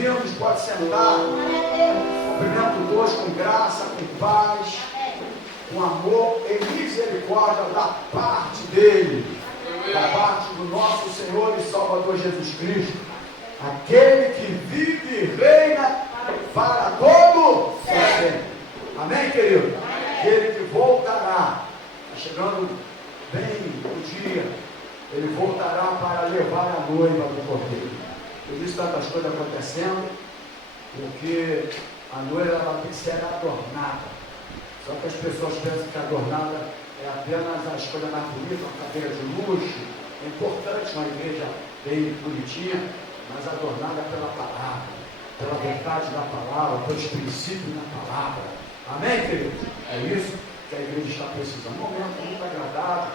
bem-vindos, pode sentar. Cumprimento todos com graça, com paz, com amor e misericórdia da parte dele, da parte do nosso Senhor e Salvador Jesus Cristo, aquele que vive e reina para todo sempre. Amém, querido? Aquele que voltará, está chegando bem o dia, ele voltará para levar a noiva do Cordeiro. Eu vi tantas coisas acontecendo, porque a noiva ela será adornada. Só que as pessoas pensam que a adornada é apenas as coisas mais bonitas, uma cadeira de luxo. É importante uma igreja bem bonitinha, mas adornada pela palavra, pela verdade da palavra, pelos princípios da palavra. Amém, queridos? É isso que a igreja está precisando. Um momento muito agradável,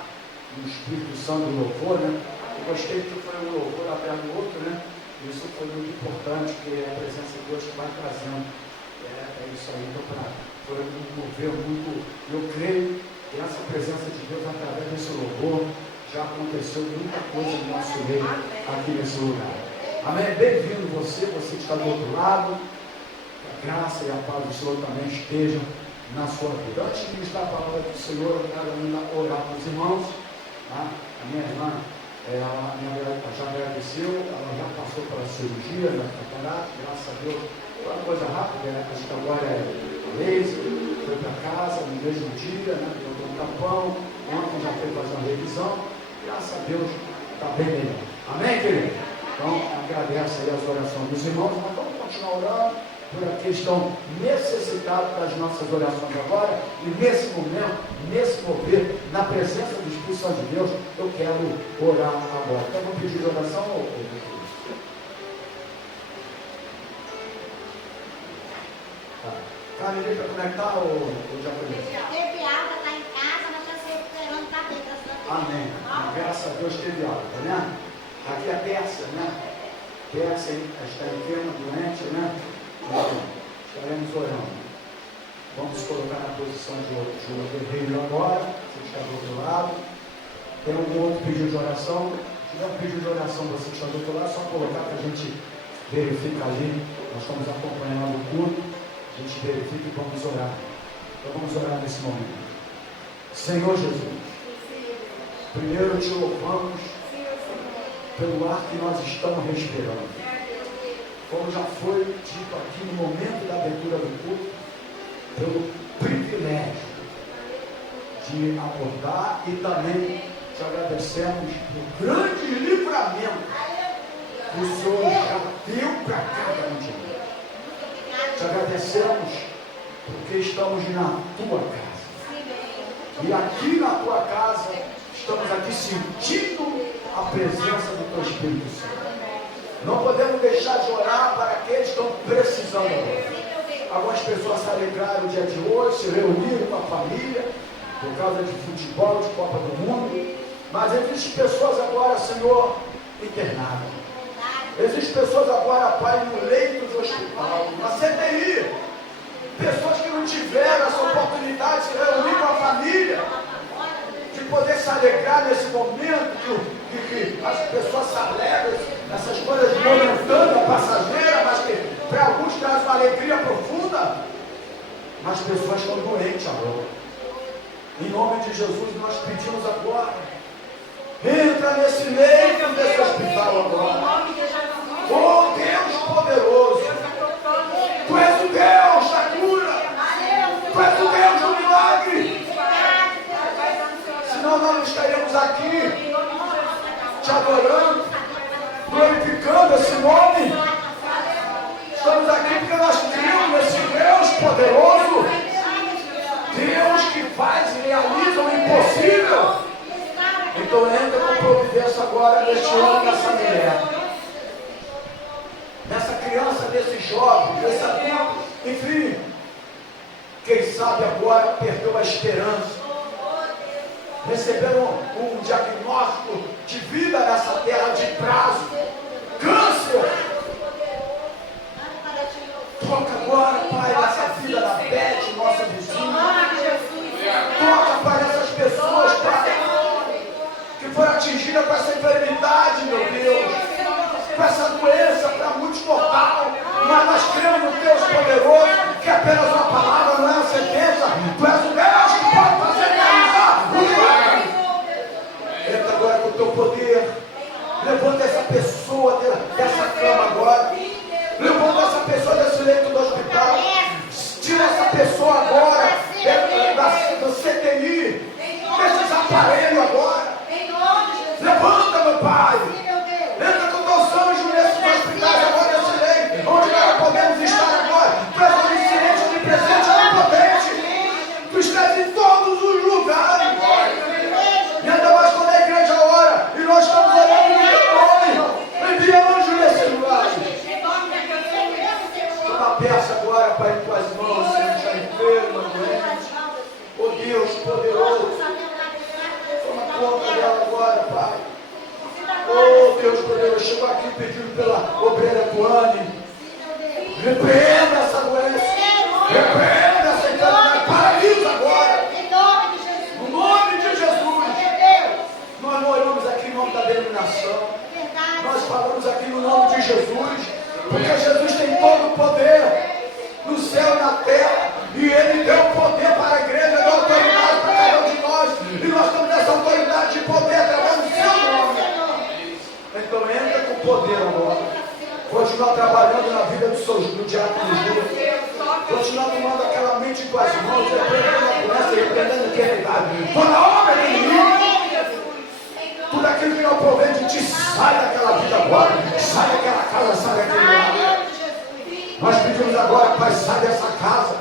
no Espírito Santo do louvor, né? Eu gostei que foi um louvor atrás do outro, né? Isso foi muito importante, porque é a presença de Deus que vai trazendo. É isso aí, então, foi um mover muito. Eu creio que essa presença de Deus, através desse louvor, já aconteceu muita coisa no nosso meio, aqui nesse lugar. Amém? Bem-vindo você que está do outro lado. Que a graça e a paz do Senhor também estejam na sua vida. Antes de ministrar a palavra do Senhor, eu quero ainda orar para os irmãos. Tá? A minha irmã, ela já agradeceu, ela já passou pela cirurgia da catarata, graças a Deus, foi uma coisa rápida, né? Acho que agora é laser, foi para casa no mesmo dia, né? Deu um tapão, ontem já foi fazer uma revisão, graças a Deus está bem melhor. Amém, querido? Então, agradeço aí as orações dos irmãos, mas vamos continuar orando por aqueles que estão necessitados das nossas orações agora, e nesse momento, nesse mover, na presença do Espírito Santo de Deus, eu quero orar agora. Então, vou pedir oração ou Carolina, para conectar ou já foi? Teve água lá em casa, mas está se recuperando para dentro. Amém. Graças a Deus teve água, tá vendo? Aqui é Pérsia, né? Pérsia está enferma, doente, né? Estaremos orando. Vamos colocar na posição de um guerreiro agora. Você que está do outro lado. Tem algum outro pedido de oração? Se tiver um pedido de oração, você que está do outro lado, é só colocar para a gente verificar ali. Nós estamos acompanhando o culto. A gente verifica e vamos orar. Então vamos orar nesse momento. Senhor Jesus, primeiro te louvamos pelo ar que nós estamos respirando. Como já foi dito aqui no momento da abertura do culto, pelo privilégio de abordar e também te agradecemos pelo grande livramento que o Senhor já deu para cada um de nós. Te agradecemos porque estamos na tua casa. E aqui na tua casa, estamos aqui sentindo a presença do teu Espírito Santo. Não podemos deixar de orar para aqueles que estão precisando agora. Algumas pessoas se alegraram no dia de hoje, se reuniram com a família, por causa de futebol, de Copa do Mundo. Mas existem pessoas agora, Senhor, internadas. Existem pessoas agora, Pai, no leito de hospital, na CTI. Pessoas que não tiveram essa oportunidade de se reunir com a família, de poder se alegrar nesse momento que as pessoas se alegram, essas coisas momentâneas, passageiras, mas que para alguns traz uma alegria profunda. Mas pessoas estão doentes agora. Em nome de Jesus, nós pedimos agora, entra nesse leito desse hospital agora. Oh Deus poderoso, Tu és o Deus da cura, Tu és o Deus do milagre. Senão nós não estaríamos aqui te adorando, glorificando esse nome. Estamos aqui porque nós cremos nesse Deus poderoso, Deus que faz e realiza o impossível. Então entra com providência agora neste homem, nessa mulher, nessa criança, nesse jovem, nesse adulto, enfim, quem sabe agora perdeu a esperança, receberam um diagnóstico de vida nessa terra de prazo, câncer. Toca agora, Pai, nessa vida da Beth, nossa vizinha. Toca, Pai, nessas pessoas, Pai, que foram atingidas com essa enfermidade, meu Deus, com essa doença para muitos mortal. agora. Levanta essa pessoa desse leito do hospital. Tira essa pessoa agora do CTI. Desses aparelhos agora. Levanta, meu Pai. Entra com teu sangue nesses hospitais agora, nesse leito. Onde nós podemos estar agora. Tu és onisciente, onipresente, onipotente. Tu estás em todos os lugares. E ainda mais quando a igreja ora. E nós estamos orando em teu nome. Envia anjo nesse lugar. Uma peça agora, Pai, em tuas mãos. Senhor, está enferma, doente. Oh Deus poderoso. Toma conta dela agora, Pai. Oh Deus poderoso. Chegou aqui pedindo pela obreira Tuane. Repreenda essa doença. Repreenda essa enfermidade. Paralisa agora. No nome de Jesus. Nós não oramos aqui em nome da denominação. Nós falamos aqui no nome de Jesus. Porque Jesus tem todo o poder no céu e na terra. E Ele deu poder para a igreja, deu autoridade para cada um de nós. E nós estamos nessa autoridade de poder através do seu nome. Então entra com poder agora. Continua trabalhando na vida do diácono Júlio. Continua tomando aquela mente com as mãos, repreendendo a doença, repreendendo a enfermidade. Toda obra do inimigo. Tudo aquilo que não provém de ti, sai daquela vida agora. Sai daquela casa, sai daquele lugar. Nós pedimos agora, Pai, sai dessa casa.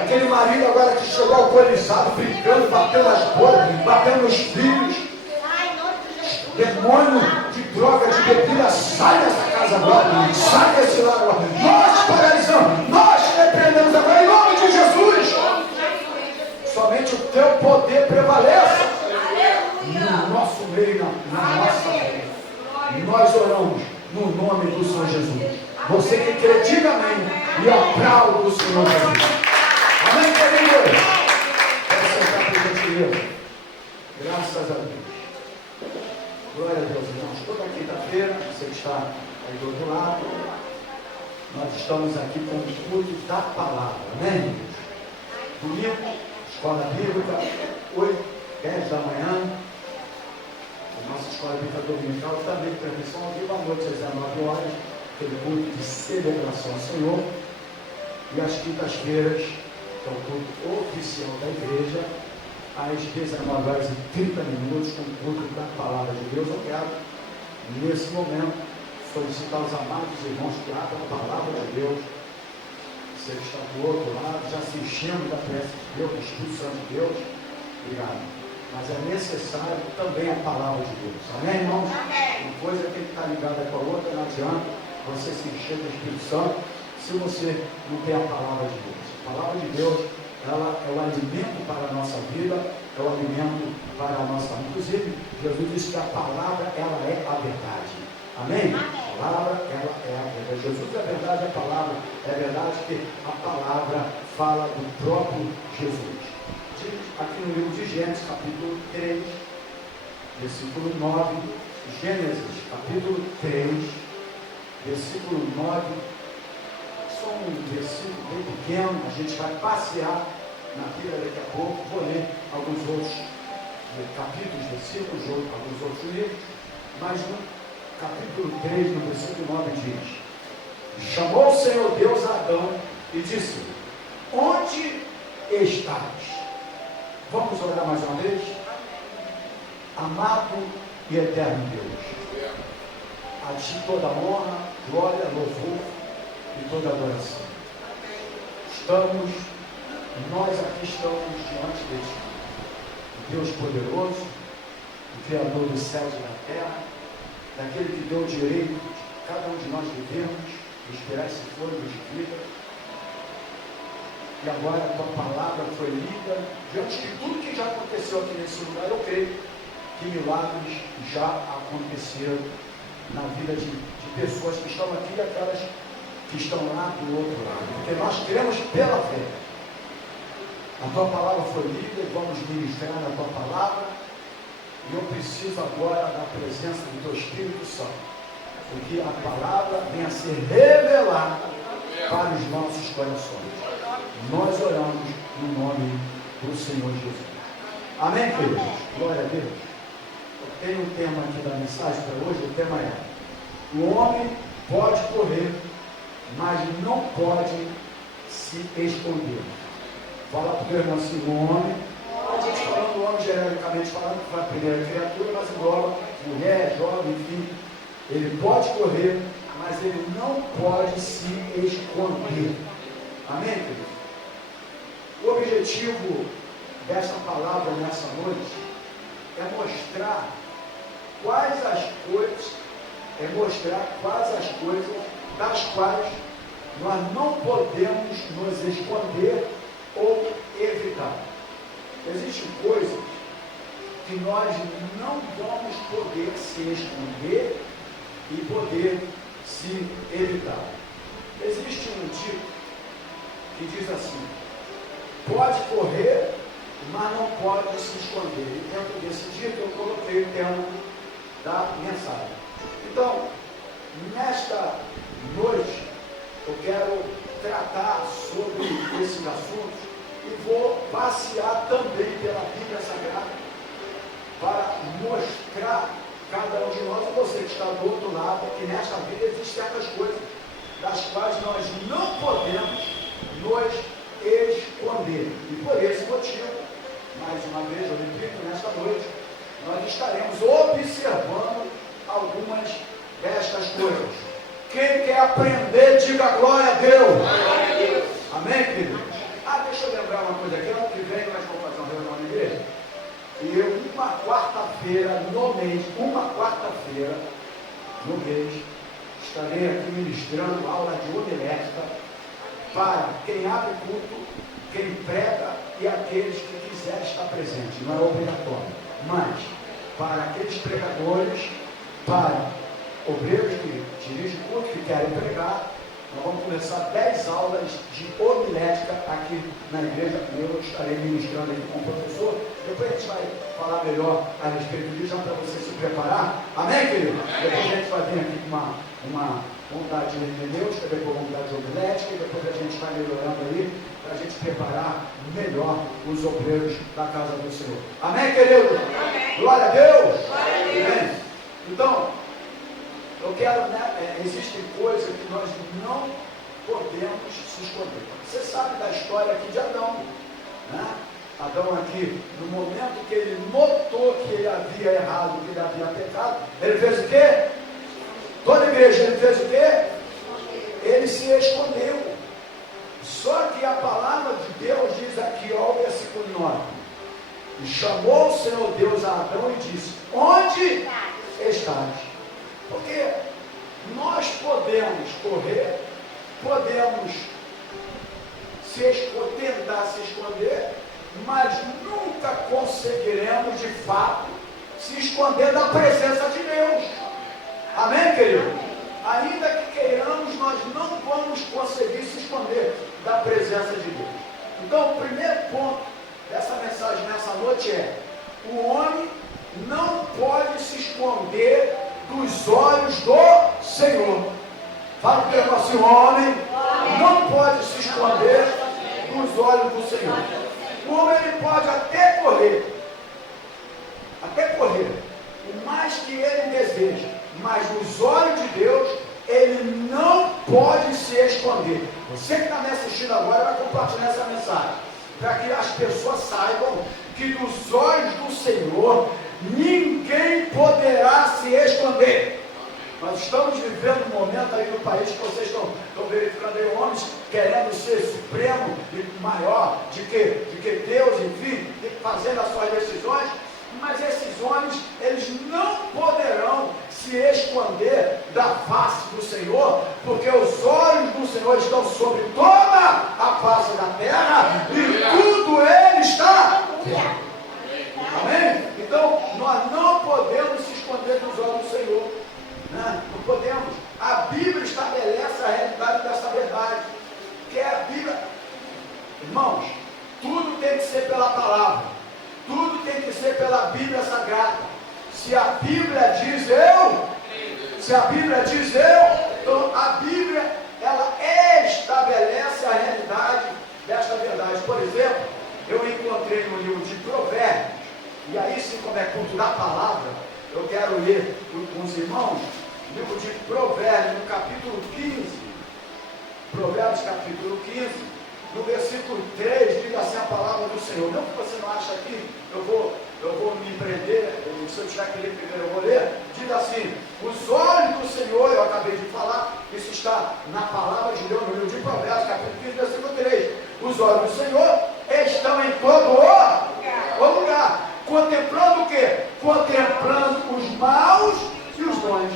Aquele marido agora que chegou alcoolizado, brincando, batendo nas bolhas, batendo nos filhos. Demônio de droga, de bebida, sai dessa casa agora. Sai desse lar agora. Nós paralisamos, nós repreendemos agora em nome de Jesus. Somente o teu poder prevaleça no nosso meio, na nossa vida. Nós oramos no nome do Senhor Jesus. Você que crê, diga amém e aplaude o Senhor Jesus. Amém, querido? Pode sentar por gentileza. Graças a Deus. Glória a Deus, irmãos. Toda quinta-feira, você que está aí do outro lado, nós estamos aqui com o culto da palavra. Amém, irmãos? Domingo, escola bíblica, 8h10 da manhã. A nossa escola bíblica dominical também tem transmissão ao vivo à noite, às 19 horas, aquele culto de celebração ao Senhor. E às quintas-feiras, que é o culto oficial da igreja, às 19h30, com o culto da palavra de Deus. Eu quero, nesse momento, solicitar os amados irmãos que abram a palavra de Deus. Você que está do outro lado, já se enchendo da presença de Deus, do Espírito Santo de Deus. Obrigado. Mas é necessário também a palavra de Deus. Amém, irmãos? Uma coisa tem que estar ligada com a outra, não adianta você se encher do Espírito Santo se você não tem a palavra de Deus. A palavra de Deus, ela é o alimento para a nossa vida, é o alimento para a nossa vida. Inclusive, Jesus disse que a palavra, ela é a verdade. Amém? A palavra, ela é a verdade. Jesus é a verdade, a palavra é a verdade, que a palavra fala do próprio Jesus. Aqui no livro de Gênesis, capítulo 3, versículo 9. Gênesis, capítulo 3, versículo 9. Só um versículo bem pequeno, a gente vai passear na Bíblia daqui a pouco. Vou ler alguns outros capítulos, versículos, alguns outros livros, mas no capítulo 3, no versículo 9 diz: chamou o Senhor Deus a Adão e disse: onde estás? Vamos orar mais uma vez? Amado e eterno Deus, a ti toda honra, glória, louvor e toda adoração. Nós aqui estamos diante de ti, o Deus poderoso, o Criador dos céus e da terra, daquele que deu o direito de cada um de nós vivermos, respirar esse fôlego de vida. E agora a tua palavra foi lida. Diante de tudo que já aconteceu aqui nesse lugar, eu creio que milagres já aconteceram na vida de pessoas que estão aqui e aquelas que estão lá do outro lado. Porque nós cremos pela fé. A tua palavra foi lida e vamos ministrar na tua palavra. E eu preciso agora da presença do teu Espírito Santo. Porque a palavra venha a ser revelada para os nossos corações. Nós oramos no nome do Senhor Jesus. Amém, queridos? Glória a Deus. Eu tenho um tema aqui da mensagem para hoje. O tema é: o homem pode correr, mas não pode se esconder. Fala para o teu irmão assim, o homem, a gente falando do homem genericamente falando, que foi a primeira criatura, mas engloba mulher, jovem, enfim. Ele pode correr, mas ele não pode se esconder. Amém, querido? O objetivo dessa palavra nessa noite é mostrar quais as coisas das quais nós não podemos nos esconder ou evitar. Existem coisas que nós não vamos poder se esconder e poder se evitar. Existe um tipo que diz assim: pode correr, mas não pode se esconder. E dentro desse dito eu coloquei o tema da mensagem. Então, nesta noite, eu quero tratar sobre esses assuntos e vou passear também pela Bíblia Sagrada para mostrar cada um de nós, você que está do outro lado, que nesta vida existem certas coisas das quais nós não podemos nos esconder. E por esse motivo, mais uma vez, eu repito, nesta noite, nós estaremos observando algumas destas coisas. Quem quer aprender, diga glória a Deus. Amém, querido? Deixa eu lembrar uma coisa aqui. Ano que vem nós vamos fazer uma reunião na igreja. E eu, uma quarta-feira no mês, estarei aqui ministrando aula de homilética para quem abre culto, quem prega e aqueles que quiserem estar presentes. Não é obrigatório, mas para aqueles pregadores, para obreiros que dirigem culto, que querem pregar, nós vamos começar 10 aulas de homilética aqui na igreja. Eu estarei ministrando aqui com o professor. Depois a gente vai falar melhor a respeito disso, já para você se preparar. Amém, querido? Depois a gente vai vir aqui com uma vontade de Deus, também com vontade de homilética, e depois a gente vai melhorando aí, para a gente preparar melhor os obreiros da casa do Senhor. Amém, querido? Amém. Glória a Deus! Glória a Deus. Amém. Então, eu quero, existem coisas que nós não podemos se esconder. Você sabe da história aqui de Adão, né? Adão aqui, no momento que ele notou que ele havia errado, que ele havia pecado, ele fez o quê? Toda a igreja, ele fez o quê? Ele se escondeu. Só que a palavra de Deus diz aqui, ó, o versículo 9. E chamou o Senhor Deus a Adão e disse: onde estás? Porque nós podemos correr, podemos tentar se esconder, mas nunca conseguiremos de fato se esconder da presença de Deus. Amém, querido? Ainda que queiramos, nós não vamos conseguir se esconder da presença de Deus. Então, o primeiro ponto dessa mensagem nessa noite é: o homem não pode se esconder dos olhos do Senhor. Fala para o irmão assim: o homem não pode se esconder dos olhos do Senhor. O homem ele pode até correr, o mais que ele deseja, mas nos olhos de Deus ele não pode se esconder. Você que está me assistindo agora vai compartilhar essa mensagem, para que as pessoas saibam que dos olhos do Senhor ninguém poderá se esconder. Nós estamos vivendo um momento aí no país que vocês estão verificando aí homens querendo ser supremo e maior de que Deus, enfim, fazendo as suas decisões, mas esses homens, eles não poderão se esconder da face do Senhor, porque os olhos do Senhor estão sobre toda a face da terra e tudo ele está vendo. Amém? Então, nós não podemos se esconder dos olhos do Senhor. Não podemos. A Bíblia estabelece a realidade dessa verdade, que é a Bíblia. Irmãos, tudo tem que ser pela palavra, tudo tem que ser pela Bíblia Sagrada. Se a Bíblia diz então a Bíblia, ela estabelece a realidade desta verdade. Por exemplo, eu encontrei no livro de Provérbios, e aí sim, como é culto da palavra, eu quero ler com os irmãos livro de Provérbios, no capítulo 15, Provérbios capítulo 15, no versículo 3, diz assim a palavra do Senhor. Não que você não acha aqui, eu vou me empreender, se eu tiver que ler primeiro eu vou ler. Diz assim: os olhos do Senhor, eu acabei de falar, isso está na palavra de Deus, no livro de Provérbios, capítulo 15, versículo 3. Os olhos do Senhor estão em todo o lugar. Contemplando o quê? Contemplando os maus e os bons.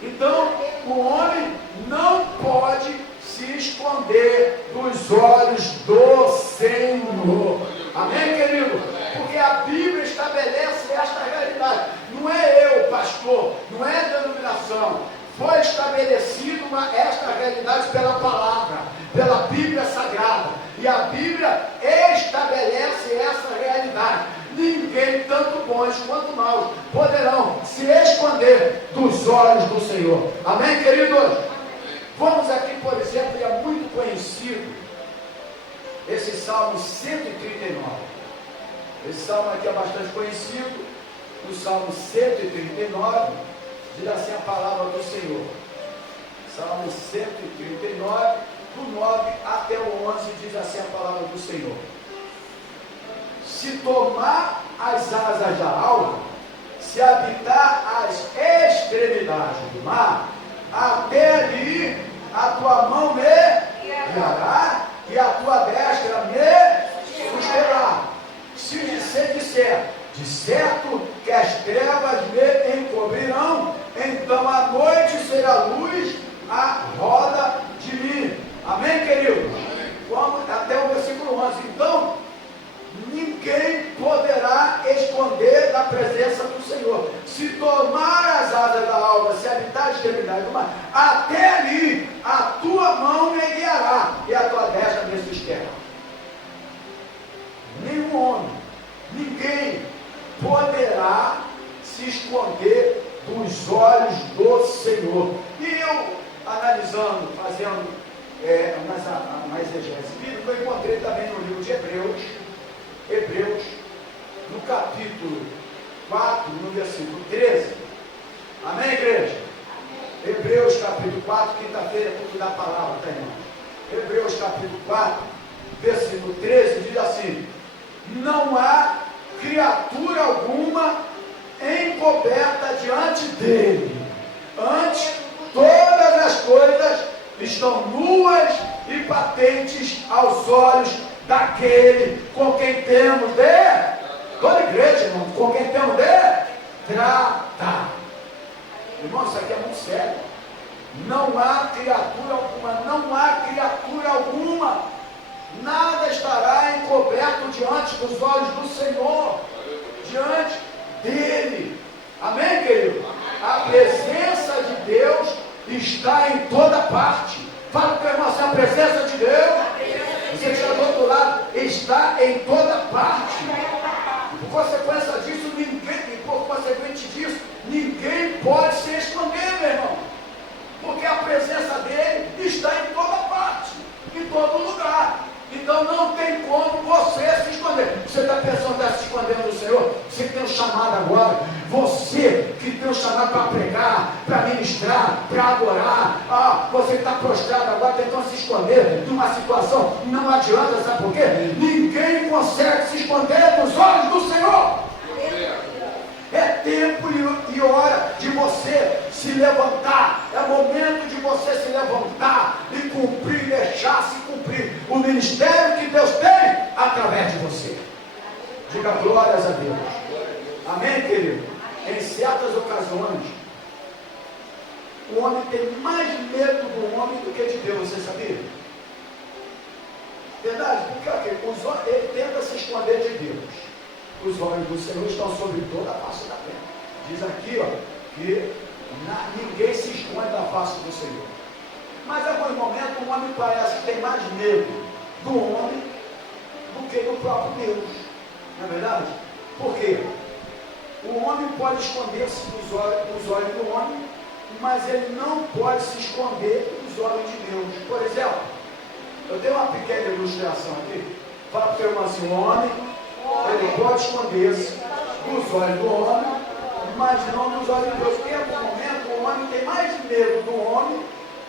Então, o homem não pode se esconder dos olhos do Senhor. Amém, querido? Porque a Bíblia estabelece esta realidade. Não é eu, pastor, não é denominação. Foi estabelecido esta realidade pela palavra, pela Bíblia Sagrada. E a Bíblia estabelece essa realidade. Ninguém, tanto bons quanto maus, poderão se esconder dos olhos do Senhor. Amém, queridos? Vamos aqui, por exemplo, e é muito conhecido esse Salmo 139. Esse salmo aqui é bastante conhecido. No Salmo 139, diz assim a palavra do Senhor. Salmo 139, do 9 até o 11, diz assim a palavra do Senhor. Se tomar as asas da alva, se habitar as extremidades do mar, até ali a tua mão me guiará e a tua destra me susterá. Se disser, de certo que as trevas me encobrirão, então a noite será luz à roda de mim. Amém, querido? Vamos até o versículo 11. Então, ninguém poderá esconder da presença do Senhor. Se tomar as asas da alva, se habitar a extremidade do mar, até ali a tua mão me guiará e a tua destra me susterá. Nenhum homem, ninguém poderá se esconder dos olhos do Senhor. E eu, analisando, fazendo uma exegese bíblica, eu encontrei também no livro de Hebreus, no capítulo 4, no versículo 13. Amém, igreja? Amém. Hebreus capítulo 4, quinta-feira, culto da palavra, tá, irmão? Hebreus capítulo 4, versículo 13, diz assim: não há criatura alguma encoberta diante dele. Antes, todas as coisas estão nuas e patentes aos olhos daquele com quem temos toda a igreja, irmão, com quem temos tratar. Irmão, isso aqui é muito sério. Não há criatura alguma, nada estará encoberto diante dos olhos do Senhor, diante dele. Amém, querido? A presença de Deus está em toda parte. Fala para o irmão assim: a presença de Deus, você que está do outro lado, está em toda parte. Por consequência disso, ninguém pode se esconder, meu irmão, porque a presença dele está em toda parte, em todo lugar. Então não tem como você se esconder. Você está pensando em estar se escondendo do Senhor? Você que tem um chamado agora, você que tem um chamado para pregar, para ministrar, para adorar, você que está prostrado agora tentando se esconder de uma situação, não adianta, sabe por quê? Ninguém consegue se esconder dos olhos do Senhor. É tempo e hora de você se levantar. É momento de você se levantar e cumprir, deixar-se cumprir o ministério que Deus tem através de você. Diga glórias a Deus. Amém, querido? Em certas ocasiões, o homem tem mais medo do homem do que de Deus. Você sabia? Verdade? Porque ele tenta se esconder de Deus. Os olhos do Senhor estão sobre toda a face da terra. Diz aqui, que ninguém se esconde da face do Senhor. Mas em alguns momentos o homem parece que tem mais medo do homem do que do próprio Deus. Não é verdade? Por quê? O homem pode esconder-se dos olhos do homem, mas ele não pode se esconder dos olhos de Deus. Por exemplo, eu tenho uma pequena ilustração aqui. Fala para o irmão assim: o homem, ele pode esconder-se dos olhos do homem, mas não dos olhos de Deus. Tem algum momento o homem tem mais medo do homem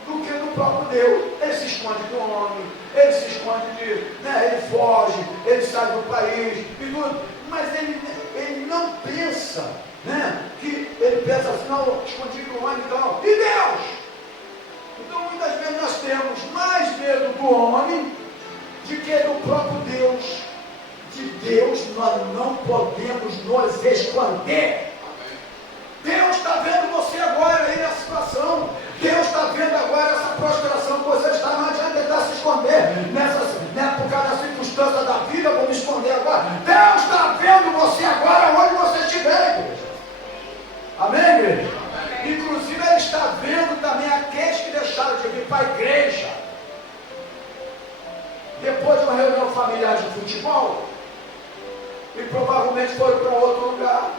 do que do próprio Deus. Ele se esconde do homem, ele se esconde ele foge, ele sai do país e tudo, mas ele não pensa, que ele pensa assim, não, escondi do homem e tal, e Deus? Então muitas vezes nós temos mais medo do homem do que do próprio Deus. De Deus nós não podemos nos esconder. Deus está vendo você agora aí na situação. Deus está vendo agora essa prostração que você está. Não adianta tentar se esconder por causa da circunstância da vida. Vou me esconder agora. Deus está vendo você agora onde você estiver, igreja. Amém, igreja? Amém. Inclusive Ele está vendo também aqueles que deixaram de vir para a igreja depois de uma reunião familiar de futebol e provavelmente foram para outro lugar.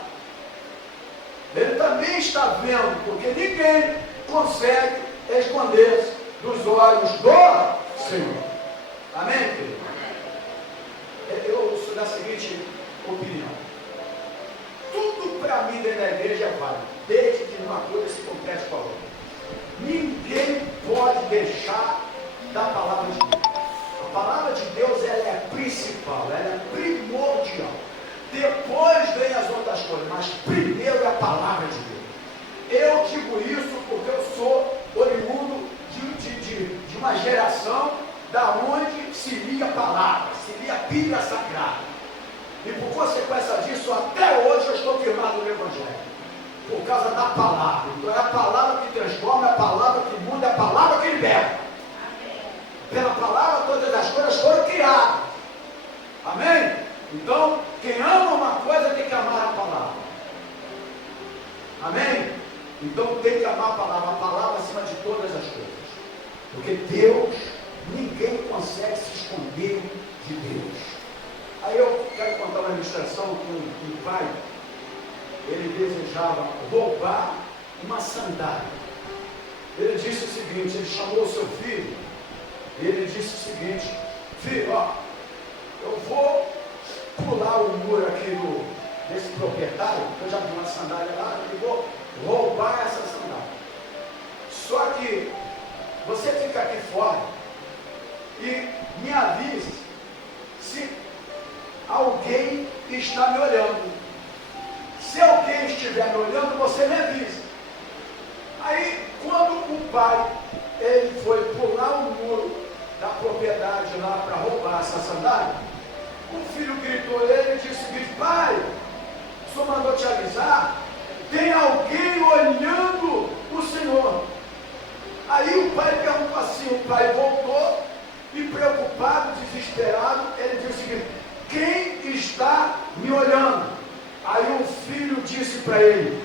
Ele também está vendo, porque ninguém consegue esconder-se dos olhos do Senhor. Amém, querido? Eu sou da seguinte opinião: tudo para mim dentro da igreja é válido, desde que uma coisa se complete com a outra. Ninguém pode deixar da palavra de Deus. A palavra de Deus, ela é principal, ela é primordial. Depois vem as outras coisas, mas primeiro é a palavra de Deus. Eu digo isso porque eu sou oriundo de uma geração da onde se lia a palavra, se lia a Bíblia Sagrada. E por consequência disso, até hoje eu estou firmado no Evangelho. Por causa da palavra. Então é a palavra que transforma, é a palavra que muda, é a palavra que liberta. Pela palavra todas as coisas foram criadas. Amém? Então, quem ama uma coisa tem que amar a palavra. Amém? Então tem que amar a palavra acima de todas as coisas. Porque Deus, ninguém consegue se esconder de Deus. Aí eu quero contar uma ilustração com um pai. Ele desejava roubar uma sandália. Ele disse o seguinte, ele chamou o seu filho, e ele disse o seguinte: filho, eu vou pular o muro aqui desse proprietário, eu já vi uma sandália lá, e vou roubar essa sandália. Só que você fica aqui fora e me avise se alguém está me olhando. Se alguém estiver me olhando, você me avisa. Aí, quando o pai, ele foi pular o muro da propriedade lá para roubar essa sandália, o filho gritou ele e disse: pai, o senhor mandou te avisar, tem alguém olhando o senhor. Aí o pai perguntou assim, o pai voltou e preocupado, desesperado, ele disse o seguinte: quem está me olhando? Aí o filho disse para ele: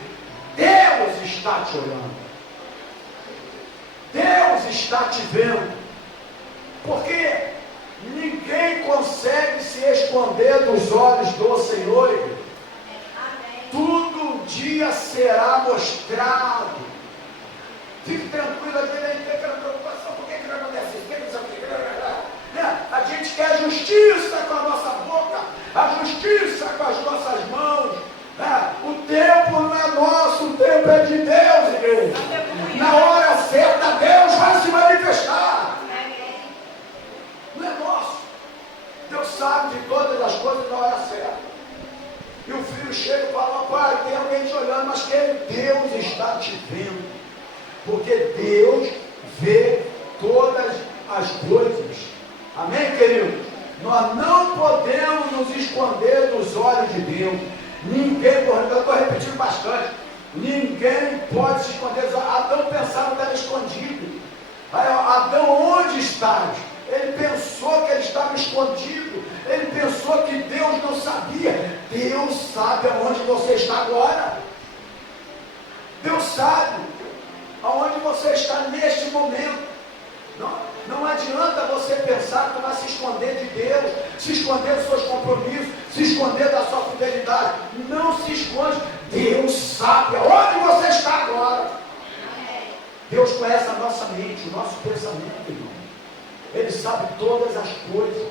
Deus está te olhando. Deus está te vendo. Porque ninguém consegue se esconder dos olhos do Senhor. Tudo um dia será mostrado. Fique tranquilo, a gente não tem aquela preocupação. Por que não acontece isso? A gente quer justiça com a nossa boca, a justiça com as nossas mãos. O tempo não é nosso, o tempo é de Deus, igreja. Na hora certa, Deus vai se manifestar. Não é nosso. Deus sabe de todas as coisas na hora certa. E o filho chega e fala: pai, tem alguém te olhando, mas Deus está te vendo. Porque Deus vê todas as coisas. Amém, querido? Nós não podemos nos esconder dos olhos de Deus. Ninguém, eu estou repetindo bastante, ninguém pode se esconder dos olhos. Adão pensava que estava escondido. Aí, Adão, onde estás? Ele pensou que ele estava escondido. Ele pensou que Deus não sabia. Deus sabe aonde você está agora. Deus sabe aonde você está neste momento. Não adianta você pensar que vai se esconder de Deus, se esconder dos seus compromissos, se esconder da sua fidelidade. Não se esconde. Deus sabe aonde você está agora. Deus conhece a nossa mente, o nosso pensamento, irmão. Ele sabe todas as coisas.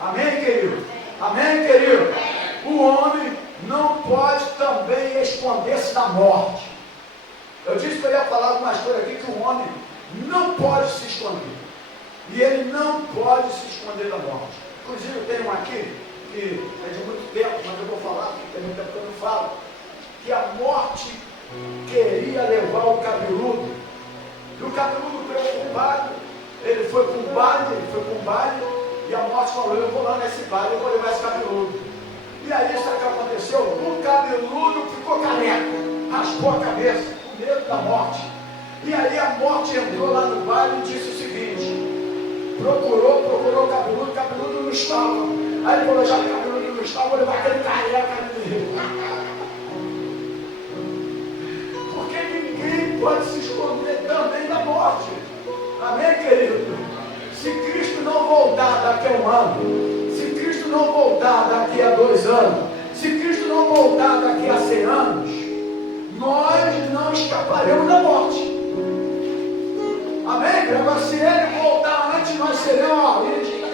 Amém, querido? Amém, querido? O homem não pode também esconder-se da morte. Eu disse que eu ia falar algumas coisas aqui que o homem não pode se esconder. E ele não pode se esconder da morte. Inclusive eu tenho um aqui, que é de muito tempo, mas eu vou falar, porque tem muito tempo que eu não falo, que a morte queria levar o cabeludo. E o cabeludo preocupado, ele foi para um baile, e a morte falou, eu vou lá nesse baile, eu vou levar esse cabeludo. E aí sabe o que aconteceu? O cabeludo ficou careca, raspou a cabeça, com medo da morte. E aí a morte entrou lá no baile e disse o seguinte, procurou o cabeludo não estava. Aí ele falou, já que o cabeludo não estava, vou levar aquele careca dele. Porque ninguém pode se esconder também da morte. Amém, querido? Se Cristo não voltar daqui a 1 ano, se Cristo não voltar daqui a 2 anos, se Cristo não voltar daqui a 100 anos, nós não escaparemos da morte. Amém? Agora, se Ele voltar antes, nós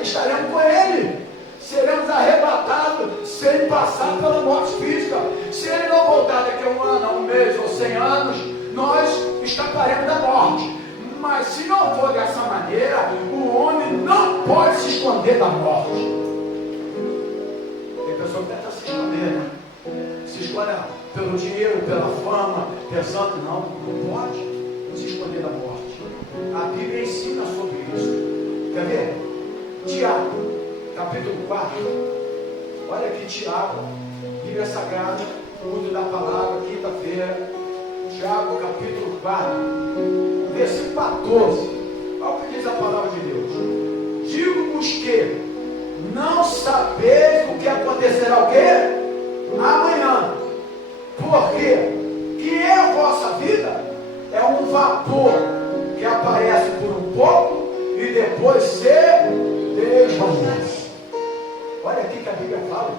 estaremos com Ele. Seremos arrebatados sem passar pela morte física. Se Ele não voltar daqui a 1 ano, 1 mês ou 100 anos, nós escaparemos da morte. Mas se não for dessa maneira, o homem não pode se esconder da morte. Tem pessoa que tenta se esconder, né? Se esconde pelo dinheiro, pela fama, pensando, não pode se esconder da morte. A Bíblia ensina sobre isso. Quer ver? Tiago, capítulo 4. Olha aqui, Tiago, Bíblia Sagrada, culto da palavra, quinta-feira. Tiago, capítulo 4, versículo 14. Olha o que diz a palavra de Deus. Digo-vos que não sabeis o que acontecerá o quê? Amanhã. Porque que é a vossa vida? É um vapor que aparece por um pouco e depois se desvanece. Olha aqui que a Bíblia fala.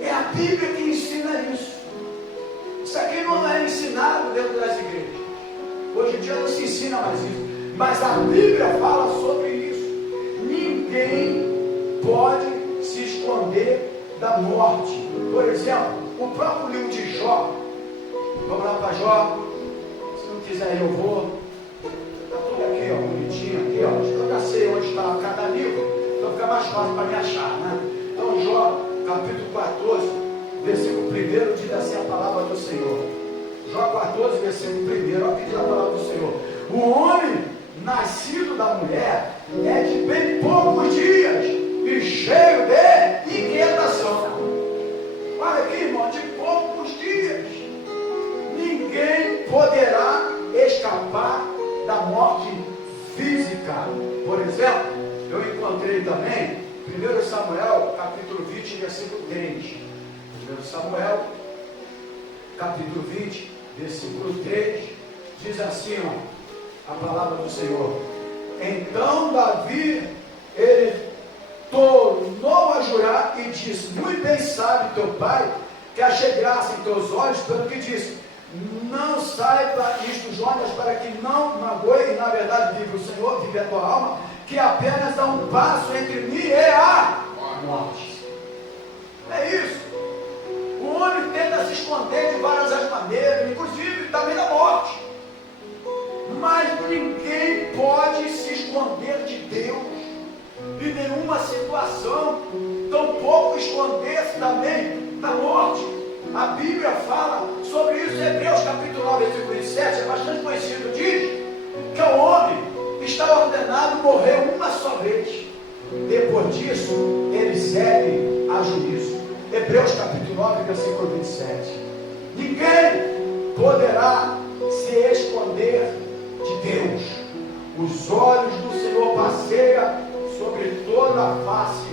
É a Bíblia que ensina isso. Isso aqui não é ensinado dentro das igrejas. Hoje em dia não se ensina mais isso. Mas a Bíblia fala sobre isso. Ninguém pode se esconder da morte. Por exemplo, o próprio livro de Jó. Vamos lá para Jó. Se não quiser eu vou. Está tudo aqui, ó, bonitinho aqui, ó. Acho que eu já sei onde está cada livro. Então fica mais fácil para me achar, né? Então Jó, capítulo 14, versículo 1, diz assim a palavra do Senhor. Jó 14, versículo 1, olha o que diz a palavra do Senhor. O homem nascido da mulher é de bem poucos dias e cheio de inquietação. Olha aqui, irmão, de poucos dias. Ninguém poderá escapar da morte física. Por exemplo, eu encontrei também 1 Samuel, capítulo 20, versículo 3. 1 Samuel, capítulo 20, versículo 3, diz assim, ó, a palavra do Senhor. Então Davi, ele tornou a jurar e disse, muito bem sabe teu pai, que achei graça em teus olhos, pelo que disse, não saiba isto, Jonas, para que não magoe, e na verdade vive o Senhor, vive a tua alma, que apenas há um passo entre mim e a morte. É isso. O homem tenta se esconder de várias maneiras, inclusive também da morte. Mas ninguém pode se esconder de Deus em nenhuma situação, tampouco esconder-se também da morte. A Bíblia fala sobre isso em Hebreus capítulo 9, versículo 27, é bastante conhecido, diz que o homem está ordenado morrer uma só vez. Depois disso, ele segue a juízo. Hebreus capítulo 9, versículo 27. Ninguém poderá se esconder de Deus. Os olhos do Senhor passeiam sobre toda a face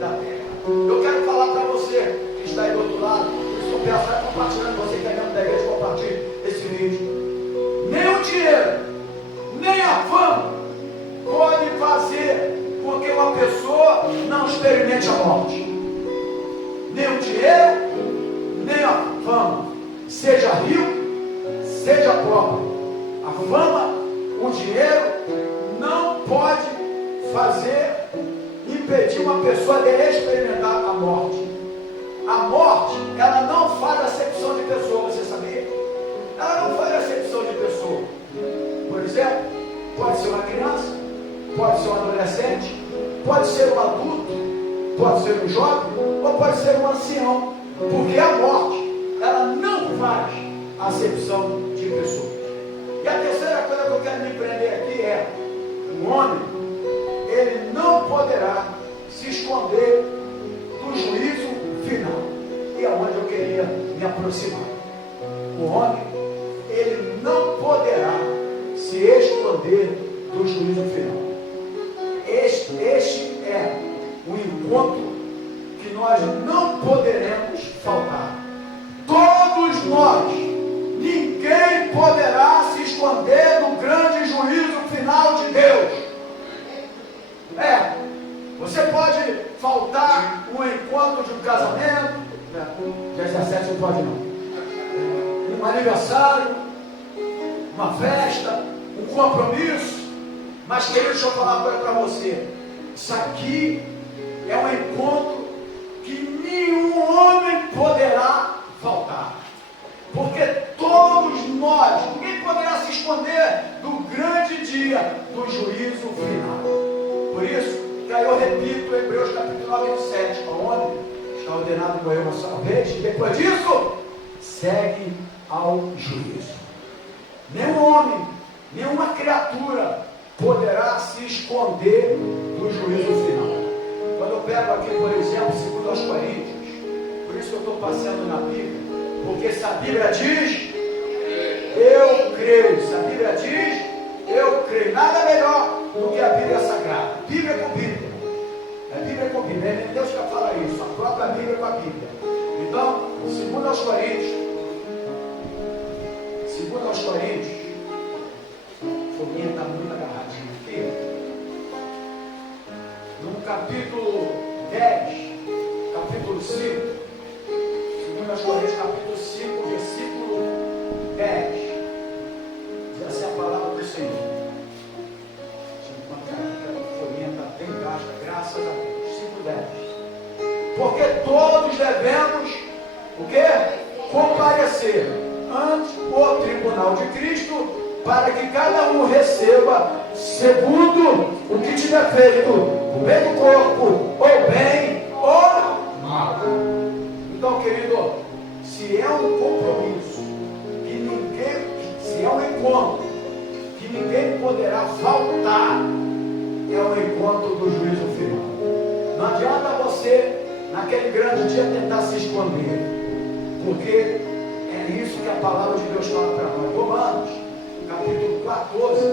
da terra. Eu quero falar para você que está aí do outro lado, por isso eu peço, vai compartilhando, você que é dentro da igreja, compartilhe esse vídeo. Nem o dinheiro, nem a fama pode fazer com que uma pessoa não experimente a morte. Nem o dinheiro, nem a fama, seja rico, seja pobre. A fama, o dinheiro não pode impedir uma pessoa de experimentar a morte. A morte, ela não faz acepção de pessoa, você sabia? Ela não faz acepção de pessoa. quiser. Pode ser uma criança, pode ser um adolescente, pode ser um adulto, pode ser um jovem, ou pode ser um ancião. Porque a morte, ela não faz acepção de pessoas. E a terceira coisa que eu quero me prender aqui é: o homem, ele não poderá se esconder do juízo final. E é onde eu queria me aproximar. O homem, ele não poderá se esconder do juízo final. Este é um encontro que nós não poderemos faltar. Todos nós, ninguém poderá se esconder do grande juízo final de Deus. Você pode faltar um encontro de um casamento, dia 17 não pode não, um aniversário, uma festa, um compromisso, mas querido, deixa eu falar uma coisa para você. Isso aqui é um encontro que nenhum homem poderá faltar, porque todos nós, ninguém poderá se esconder do grande dia do juízo final. Por isso que aí eu repito Hebreus capítulo 9, 27, onde está ordenado morrer uma só vez, e depois disso segue ao juízo. Nenhum homem, nenhuma criatura poderá se esconder do juízo final. Quando eu pego aqui, por exemplo, 2 Coríntios, por isso que eu estou passeando na Bíblia, porque se a Bíblia diz, eu creio. Se a Bíblia diz, eu creio. Nada melhor do que a Bíblia Sagrada. Bíblia com Bíblia. É Bíblia com Bíblia. É Deus que fala isso. A própria Bíblia com a Bíblia. Então, 2 Coríntios, foguinha está muito agarradinha aqui. No capítulo 10, capítulo 5, 2 Coríntios, capítulo 5, versículo 10. Essa é a palavra do Senhor. A folhinha está bem gasta, graças a Deus. 5:10. Porque todos devemos o quê? Comparecer ante o tribunal de Cristo, para que cada um receba segundo o que tiver feito, o bem do corpo, ou bem ou mal. Então, querido, se é um compromisso que ninguém, se é um encontro que ninguém poderá faltar, é o encontro do juízo final. Não adianta você, naquele grande dia, tentar se esconder, porque é isso que a palavra de Deus fala para nós. Romanos, capítulo 14,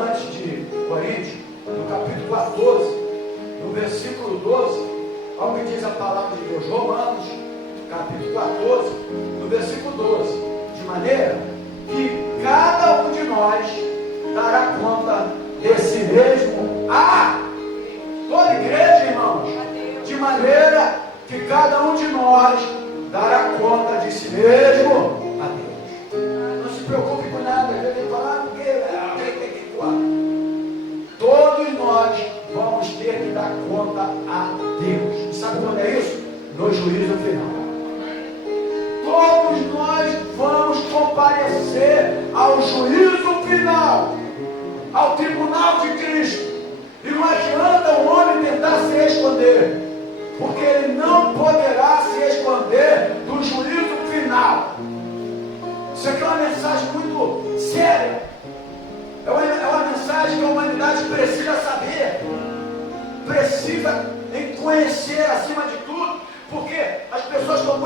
antes de Coríntios, no capítulo 14, no versículo 12, olha o que diz a palavra de Deus. Romanos, capítulo 14, no versículo 12, de maneira que cada um de nós dará conta de si mesmo a toda igreja, irmãos, de maneira que cada um de nós dará conta de si mesmo a Deus. Não se preocupe com nada, eu tenho que falar porque tem que voar. Todos nós vamos ter que dar conta a Deus. E sabe quando é isso? No juízo final. Todos nós vamos comparecer ao juízo final, ao tribunal de Cristo. E não adianta o homem tentar se esconder, porque ele não poderá se esconder do juízo final. Isso aqui é uma mensagem muito séria. É uma mensagem que a humanidade precisa saber, precisa conhecer acima de tudo, porque as pessoas estão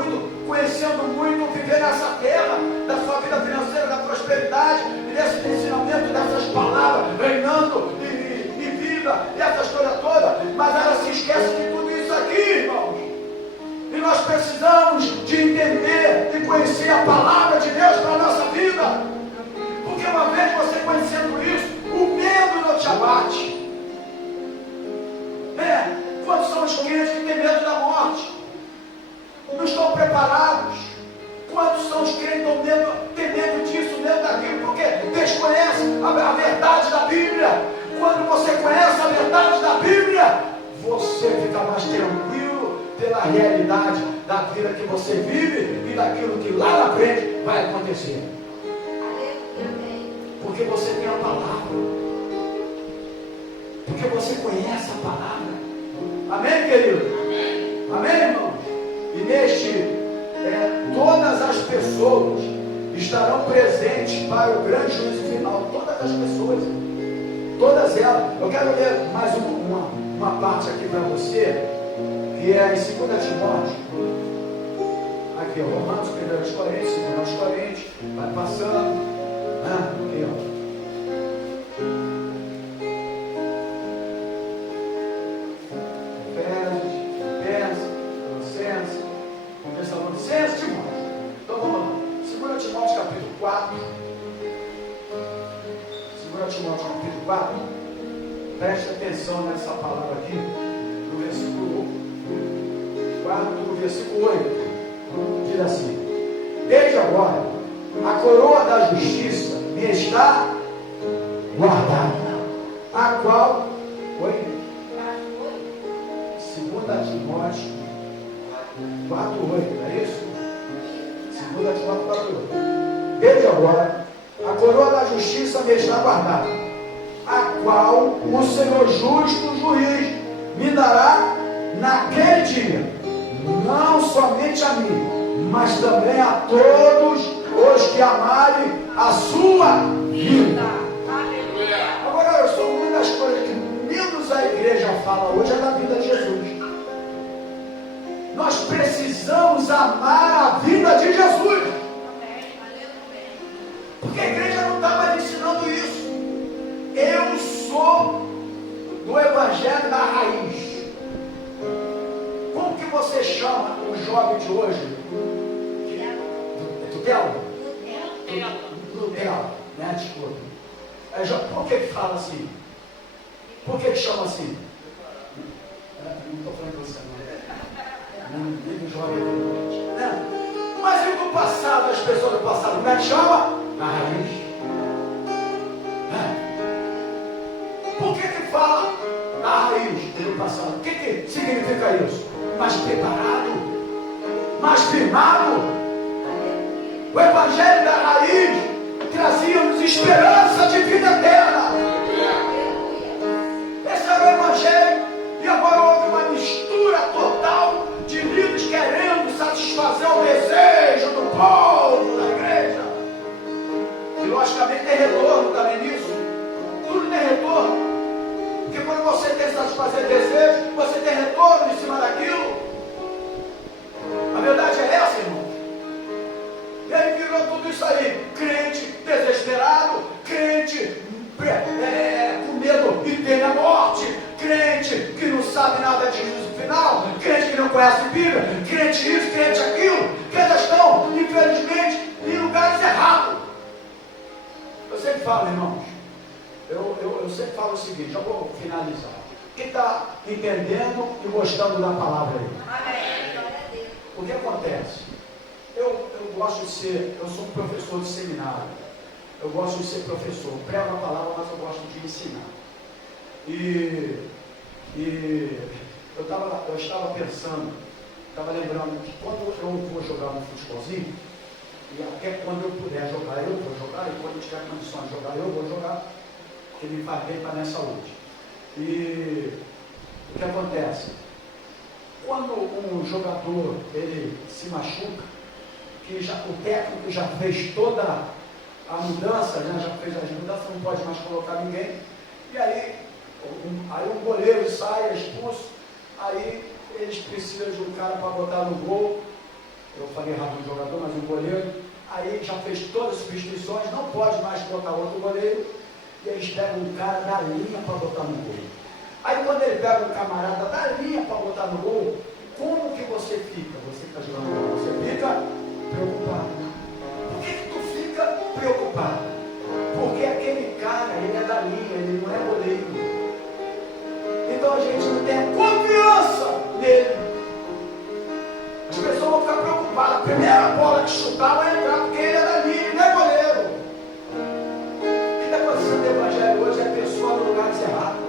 conhecendo muito viver nessa terra, da sua vida financeira, da prosperidade, e desse ensinamento, dessas palavras, reinando e vida, e essas coisas todas, mas elas se esquecem de tudo isso aqui, irmãos. E nós precisamos de entender e conhecer a palavra de Deus para a nossa vida, porque uma vez você conhecendo isso, o medo não te abate. Quantos são os crentes que têm medo da morte? Não estão preparados. Quantos são os crentes que têm medo disso, medo daquilo, porque desconhecem a verdade da Bíblia? Quando você conhece a verdade da Bíblia, você fica mais tranquilo pela realidade da vida que você vive e daquilo que lá na frente vai acontecer. Porque você tem a palavra. Porque você conhece a palavra. Amém, querido? Amém, amém, irmãos? E neste, todas as pessoas estarão presentes para o grande juízo final. Todas as pessoas. Todas elas. Eu quero ler mais uma parte aqui para você, que é em 2 Timóteo. Aqui, ó, Romanos, 1 Coríntios, 2 Coríntios, vai passando. Aqui, ó. Tessalonicenses, Timóteo. Então vamos lá. 2 Timóteo capítulo 4. 2 Timóteo capítulo 4. Preste atenção nessa palavra aqui, no versículo 4, no versículo 8. Diz assim: desde agora, a coroa da justiça me está guardada, a qual, 2 Timóteo 4:8, não é isso? 2 Timóteo 4:8. Desde agora, a coroa da justiça me está guardada, a qual o Senhor justo juiz me dará naquele dia, não somente a mim, mas também a todos os que amarem a sua vida. Agora, eu sou uma das coisas que menos a igreja fala hoje é da vida de Jesus. Nós precisamos amar a vida de Jesus. Porque a igreja não está mais ensinando isso. Eu sou do evangelho da raiz. Como que você chama o jovem de hoje? Tutela? Tutela, né? Desculpa. Por que fala assim? Por que chama assim? Não estou falando com você, não. Mas e do passado, as pessoas do passado, como é que chama? Na raiz. Por que fala na raiz do passado? O que significa isso? Mais preparado, mais firmado. O evangelho da raiz trazia-nos esperança de vida eterna. Esse era o evangelho. E agora houve uma mistura total de líderes querendo satisfazer o desejo do povo da igreja. E logicamente tem retorno também nisso. Tudo tem retorno. Porque quando você quer satisfazer desejo, você tem retorno em cima daquilo. A verdade é essa, irmão. E aí virou tudo isso aí. Crente desesperado, crente com medo e tem a morte, crente que não sabe nada de juízo final, crente que não conhece Bíblia, crente isso, crente aquilo, que elas estão, infelizmente, em lugares errados. Eu sempre falo, irmãos, eu sempre falo o seguinte, já vou finalizar. Quem está entendendo e gostando da palavra aí? Amém. O que acontece? Eu gosto de ser, eu sou um professor de seminário. Eu gosto de ser professor, prego a palavra, mas eu gosto de ensinar. E eu estava pensando, estava lembrando que quando eu vou jogar um futebolzinho, e até quando eu puder jogar, eu vou jogar, e quando eu tiver condições de jogar, eu vou jogar, porque me faz bem para a minha saúde. E o que acontece? Quando um jogador ele se machuca, que o técnico já fez toda a mudança, né? Já fez as mudanças, não pode mais colocar ninguém, e aí o goleiro sai, é expulso, aí eles precisam de um cara para botar no gol. Eu falei errado no jogador, mas um goleiro. Aí já fez todas as substituições, não pode mais botar outro goleiro, e eles pegam um cara da linha para botar no gol. Aí quando ele pega um camarada da linha para botar no gol, como que você fica? Você está jogando bola, você fica preocupado. Por que tu fica preocupado? Porque aquele cara, ele é da linha, ele não é goleiro. Então a gente não tem confiança nele. As pessoas vão ficar preocupadas. A primeira bola que chutar vai entrar, porque ele é da linha, ele não é goleiro. O que está acontecendo no evangelho hoje é pessoa no lugares errados.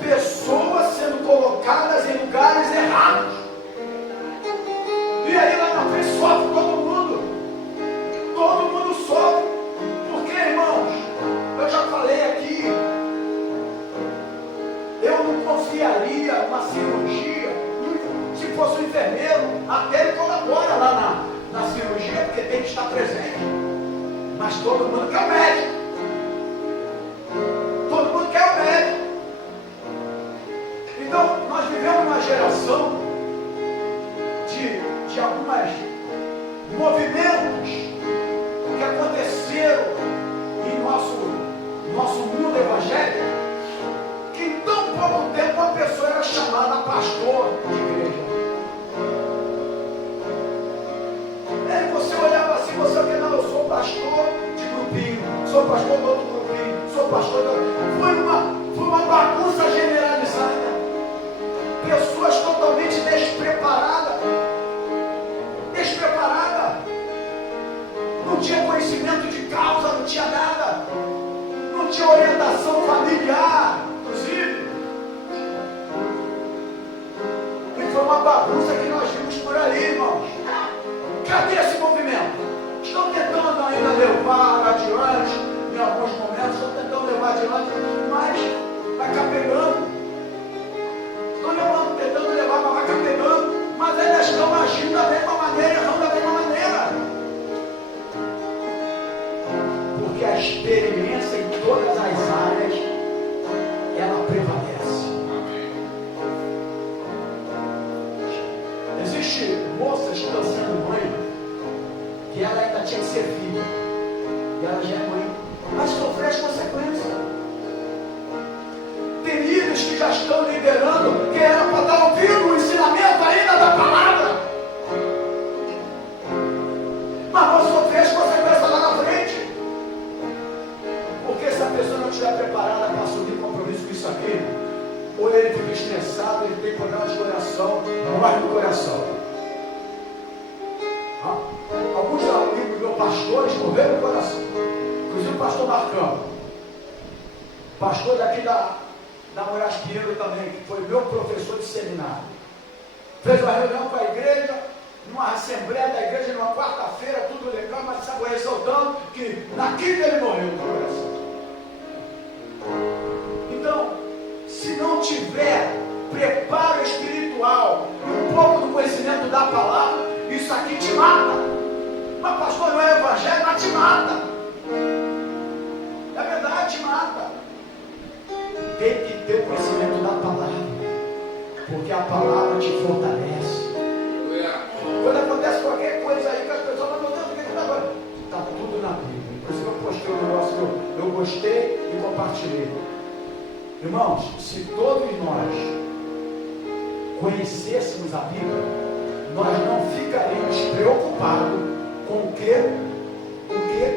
Pessoas sendo colocadas em lugares errados. E aí lá na frente sofre todo mundo. Todo mundo sofre. presente. Mas todo mundo quer o médico. Todo mundo quer o médico. Então, nós vivemos uma geração de alguns movimentos que aconteceram em nosso mundo evangélico, que em tão pouco tempo uma pessoa era chamada pastor de igreja. Aí você olhava assim, você que não, eu sou pastor de grupinho, sou pastor do outro grupinho, sou pastor do outro. Foi uma bagunça generalizada. Pessoas totalmente despreparadas. Não tinha conhecimento de causa, não tinha nada. Não tinha orientação familiar, inclusive. E foi uma bagunça que nós vimos por aí, irmãos. Cadê esse movimento? Estão tentando ainda levar adiante, em alguns momentos, estão tentando levar adiante, mas vai capegando. Estão levando, tentando levar, mas vai capegando. Mas ainda estão agindo da mesma maneira, errando da mesma maneira. Porque a experiência em todas as áreas, ela prevalece. Existem moças que estão sendo mãe, que ela ainda tinha que ser filha, e ela já é mãe, mas sofre as consequências. Tem líderes que já estão liderando, que era para estar ouvindo o ensinamento ainda da palavra, mas vão sofrer as consequências lá na frente, porque se a pessoa não estiver preparada para assumir compromisso com isso aqui, ou ele fica estressado, ele tem problema de coração, morre no coração. Alguns amigos meus pastores morreram no coração, inclusive o pastor Marcão, pastor daqui da Moraes Pinheiro também, que foi meu professor de seminário. Fez uma reunião com a igreja, numa assembleia da igreja, numa quarta-feira, tudo legal, mas estava ressaltando que na quinta ele morreu no coração. Então, se não tiver preparo espiritual e um pouco do conhecimento da palavra, isso aqui te mata. Mas pastor, não é evangelho, mas te mata. É verdade, te mata. Tem que ter o conhecimento da palavra, porque a palavra te fortalece. Quando acontece qualquer coisa aí que as pessoas falam, meu Deus, o que está agora? Está tudo na Bíblia. Inclusive eu postei um negócio que eu gostei e compartilhei. Irmãos, se todos nós conhecêssemos a Bíblia, nós não ficaríamos preocupados com o que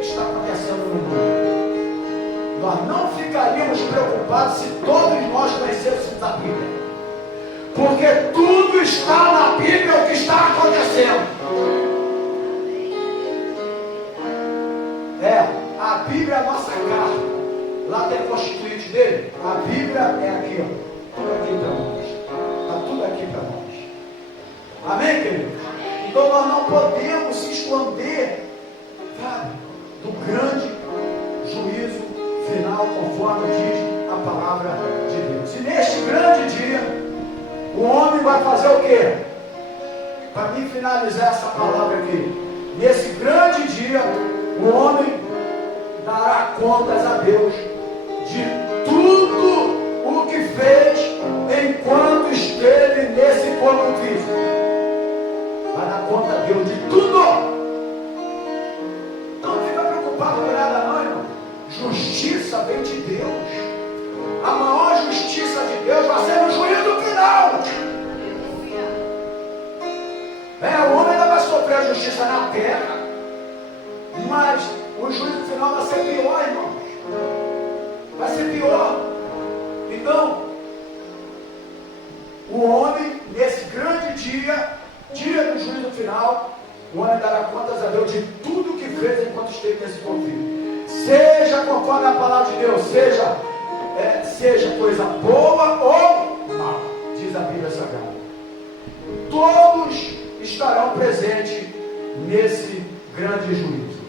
está acontecendo no mundo. Nós não ficaríamos preocupados se todos nós conhecêssemos a Bíblia, porque tudo está na Bíblia, o que está acontecendo. A Bíblia é a nossa carta. Lá tem a constituinte dele. A Bíblia é aqui, ó, tudo aqui para nós. Está tudo aqui para nós. Amém, querido? Então nós não podemos se esconder, sabe, do grande juízo final, conforme diz a palavra de Deus. E neste grande dia, o homem vai fazer o quê? Para mim finalizar essa palavra aqui, nesse grande dia, o homem dará contas a Deus de tudo o que fez enquanto esteve nesse corpo físico. Vai dar conta a Deus de tudo. Então não fica preocupado com nada não, irmão. Justiça vem de Deus. A maior justiça de Deus vai ser no juízo final. O homem ainda vai sofrer a justiça na terra, mas o juízo final vai ser pior, irmãos. Vai ser pior. Então, o homem, nesse grande dia do juízo final, o homem dará contas a Deus de tudo que fez enquanto esteve nesse conflito. Seja conforme a palavra de Deus, seja coisa boa ou mal, diz a Bíblia Sagrada. Todos estarão presentes nesse grande juízo.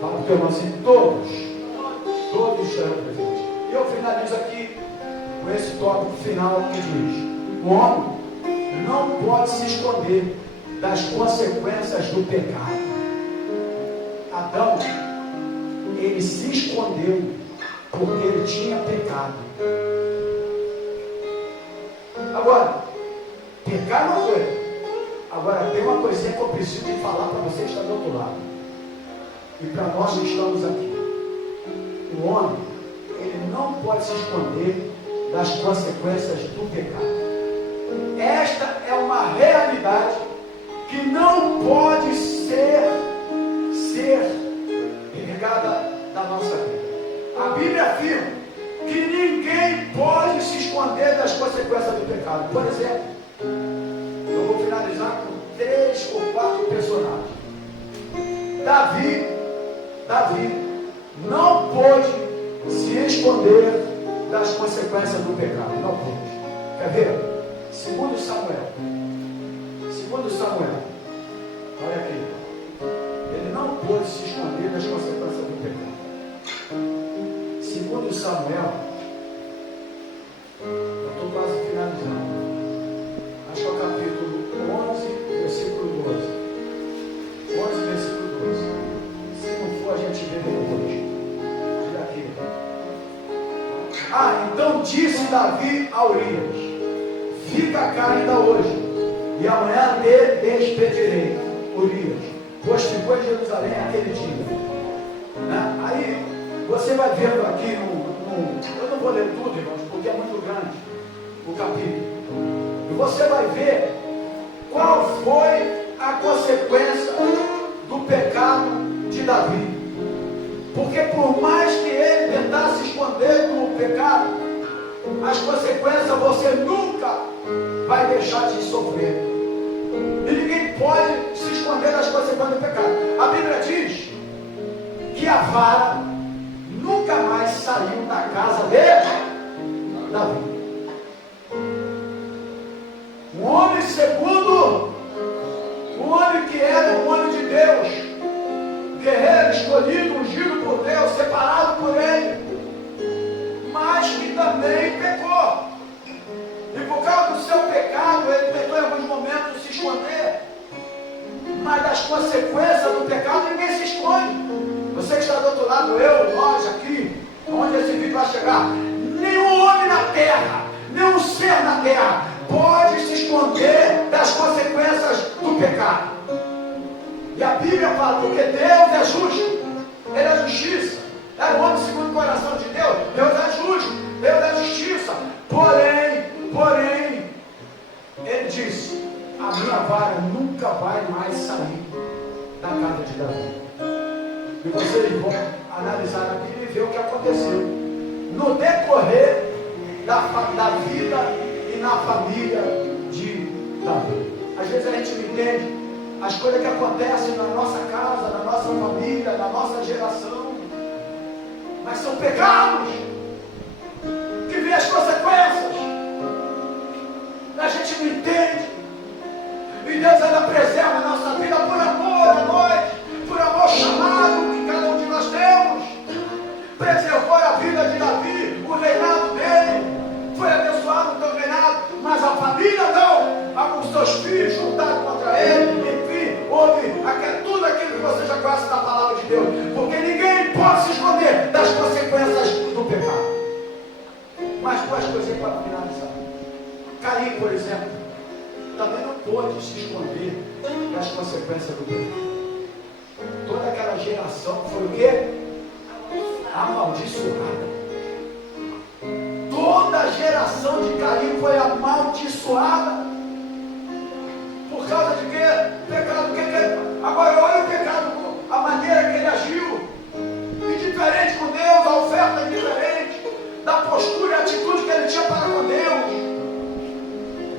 Fala para o teu irmão assim, todos estarão presentes. E eu finalizo aqui com esse tópico final que diz: o homem não pode se esconder das consequências do pecado. Então, ele se escondeu porque ele tinha pecado. Agora, pecar não foi. Agora, tem uma coisinha que eu preciso de falar para você que está do outro lado. E para nós que estamos aqui. O homem, ele não pode se esconder das consequências do pecado. Esta é uma realidade que não pode ser regada da nossa vida. A Bíblia afirma que ninguém pode se esconder das consequências do pecado. Por exemplo, eu vou finalizar com 3 ou 4 personagens. Davi não pôde se esconder das consequências do pecado. Não pôde. Quer ver? Segundo Samuel, olha aqui, ele não pôde se esconder das consequências do pecado. Segundo Samuel, eu estou quase finalizando, acho que é o capítulo 11, versículo 12. 11, versículo 12. Se não for, a gente vê depois. Olha aqui. Então disse Davi a Urias: fica cá ainda hoje, e amanhã te despedirei, Urias, pois ficou em Jerusalém aquele dia. Aí você vai vendo aqui eu não vou ler tudo, irmãos, porque é muito grande o capítulo. E você vai ver qual foi a consequência do pecado de Davi. Porque por mais que ele tentasse esconder do pecado, as consequências você nunca vai deixar de sofrer. E ninguém pode se esconder das consequências do pecado. A Bíblia diz que a vara nunca mais saiu da casa de Davi. Um homem um homem que era um homem de Deus, guerreiro, escolhido, ungido por Deus, separado por Ele, mas que também pecou. E por causa do seu pecado, ele tentou em alguns momentos se esconder. Mas das consequências do pecado ninguém se esconde. Você que está do outro lado, nós aqui, onde esse vídeo vai chegar, nenhum homem na terra, nenhum ser na terra pode se esconder das consequências do pecado. E a Bíblia fala, porque Deus é justo, Ele é justiça. É o homem segundo o coração de Deus. Deus é justo, Deus é justiça. Porém, Ele disse: a minha vara nunca vai mais sair da casa de Davi. E vocês vão analisar a Bíblia e ver o que aconteceu no decorrer da vida e na família de Davi. Às vezes a gente não entende as coisas que acontecem na nossa casa, na nossa família, na nossa geração, mas são pecados que vêm as consequências. A gente não entende, e Deus ainda preserva a nossa vida por amor a nós, por amor chamado que cada um de nós temos. Preservou a vida de Davi, o reinado dele, foi abençoado o teu reinado, mas a família não. Os seus filhos juntaram contra ele, enfim, houve tudo aquilo que você já conhece da palavra de Deus, porque ninguém pode se esconder das consequências do pecado. Mas duas coisas para finalizar. Caim, por exemplo, também não pôde se esconder das consequências do pecado. Toda aquela geração foi o quê? Amaldiçoada. Toda a geração de Caim foi amaldiçoada. Por causa de quê? Pecado. Agora olha o pecado, a maneira que ele agiu. Indiferente com Deus, a oferta indiferente, da postura e atitude que ele tinha para com Deus.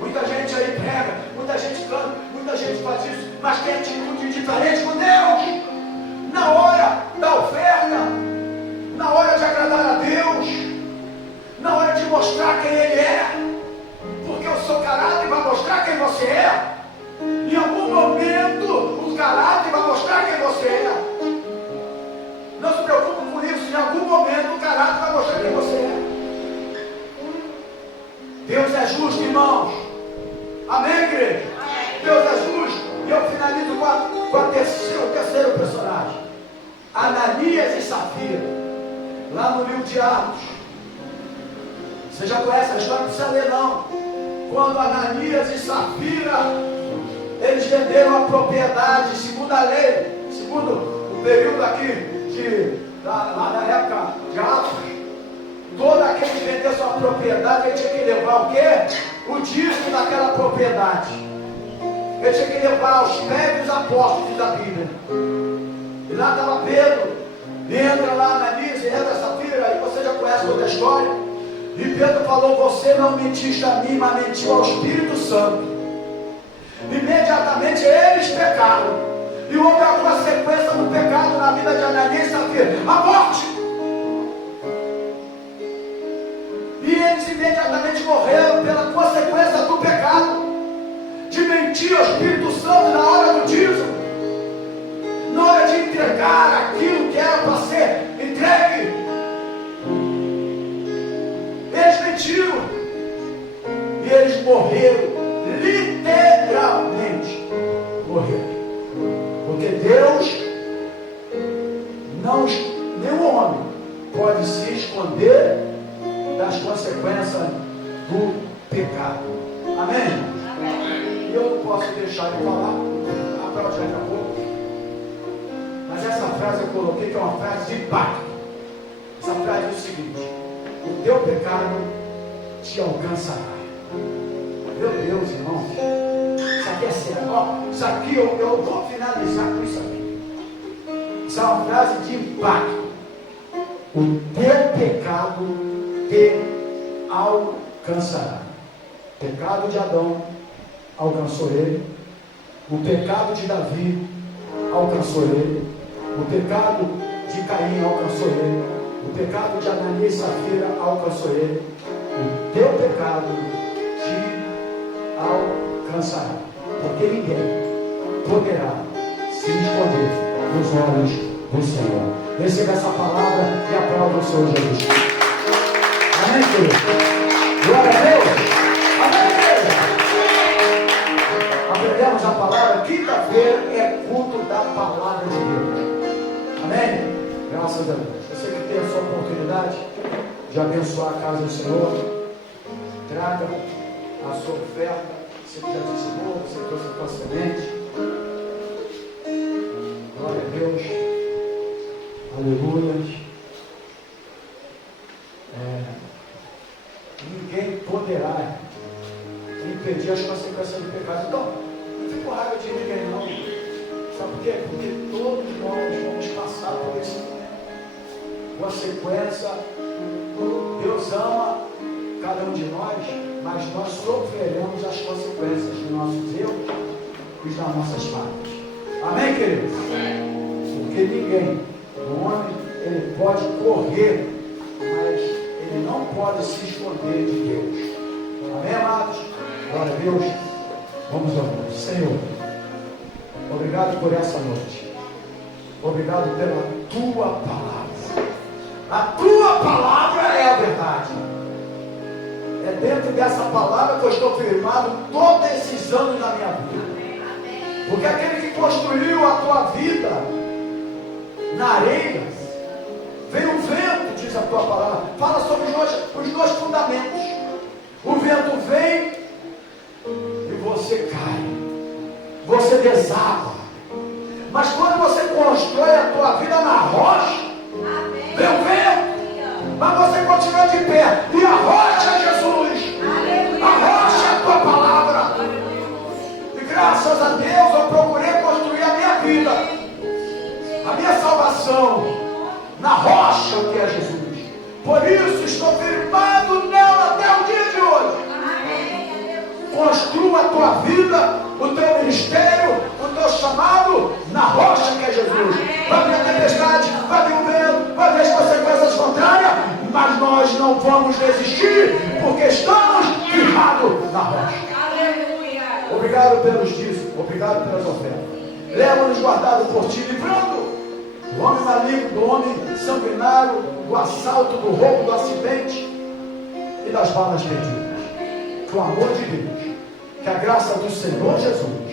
Muita gente aí prega, muita gente canta, muita gente faz isso, mas tem atitude indiferente com Deus. Na hora da oferta, na hora de agradar a Deus, na hora de mostrar quem Ele é, porque o seu caráter vai mostrar quem você é. Em algum momento, o caráter vai mostrar quem você é. Não se preocupe com isso, em algum momento o caráter vai mostrar quem você é. Deus é justo, irmãos. Amém, igreja? Deus é justo. E eu finalizo com o terceiro personagem. de Atos. Você já conhece a história, não precisa ler não. Quando Ananias e Safira, eles venderam a propriedade, segundo a lei, segundo o período aqui, lá na época de Atos, todo aquele que vendeu sua propriedade, ele tinha que levar o quê? O dízimo daquela propriedade. Ele tinha que levar os pés dos apóstolos da Bíblia. E lá estava Pedro, e entra lá Ananias, e entra Safira, aí você já conhece toda a história. E Pedro falou: você não mentiste a mim, mas mentiu ao Espírito Santo. Imediatamente eles pecaram. E houve a consequência do pecado na vida de Ananias e Safira: a morte. E eles imediatamente morreram pela consequência do pecado, de mentir ao Espírito Santo na hora do dízimo, na hora de entregar aquilo que era para ser entregue. Eles mentiram e eles morreram, literalmente morreram, porque Deus não, nenhum homem pode se esconder das consequências do pecado. Amém? E eu não posso deixar de falar, a prova já acabou, mas essa frase eu coloquei que é uma frase de impacto. Essa frase é o seguinte: o teu pecado te alcançará. Meu Deus, irmão, isso aqui é sério. Ó, isso aqui eu vou finalizar com isso aqui. Isso é uma frase de impacto. O teu pecado te alcançará. O pecado de Adão alcançou ele. O pecado de Davi alcançou ele. O pecado de Caim alcançou ele. O pecado de Ananias e Safira alcançou ele. O teu pecado te alcançará, porque ninguém poderá se esconder dos olhos do Senhor. Receba essa palavra e aplauda o Senhor Jesus. Amém, querido? Glória a Deus. Amém, igreja. Aprendemos a palavra. Quinta-feira é culto da palavra de Deus. Amém? Graças a Deus. Você que tem a sua oportunidade de abençoar a casa do Senhor, traga a sua oferta. Você que já dizimou, você trouxe a sua semente. Glória a Deus. Aleluia. Ninguém poderá impedir as consequências do pecado. Então, não fique com raiva de ninguém não. Sabe por quê? Porque todos nós vamos passar por esse consequência. Deus ama cada um de nós, mas nós sofreremos as consequências dos nossos erros e das nossas falhas. Amém, queridos? Amém. Porque ninguém, o homem, ele pode correr, mas ele não pode se esconder de Deus. Amém, amados? Glória a Deus. Vamos orar. Senhor, obrigado por essa noite. Obrigado pela tua palavra. A tua palavra é a verdade. É dentro dessa palavra que eu estou firmado todos esses anos da minha vida. Porque aquele que construiu a tua vida na areia, vem o vento, diz a tua palavra, fala sobre os dois fundamentos. O vento vem e você cai, você desaba. Mas quando você constrói a tua vida na rocha, vem o vento, mas você continua de pé. E a rocha é Jesus. A rocha é a tua palavra. E graças a Deus eu procurei construir a minha vida, a minha salvação, na rocha que é Jesus. Por isso estou firmado nela até o dia de hoje. Construa a tua vida, o teu ministério, o teu chamado na rocha que é Jesus. Vai vir a tempestade, vai vir o vento, vai vir as consequências contrárias, mas nós não vamos desistir, porque estamos firmados na rocha. Obrigado pelos dízimos, obrigado pelas ofertas. Leva-nos guardado por ti, livrando do homem maligno, do homem sanguinário, do assalto, do roubo, do acidente e das balas perdidas. Que o amor de Deus, que a graça do Senhor Jesus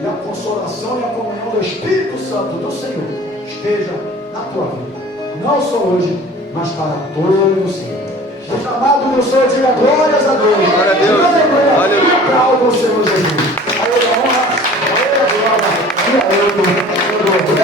e a consolação e a comunhão do Espírito Santo do Senhor esteja na tua vida, não só hoje, mas para todo sempre. Deus amado, meu Senhor, diga glórias a Deus. Glória a Deus. Aleluia. Aplauda o Senhor Jesus. A Ele a honra, a Ele a glória e a Ele a glória.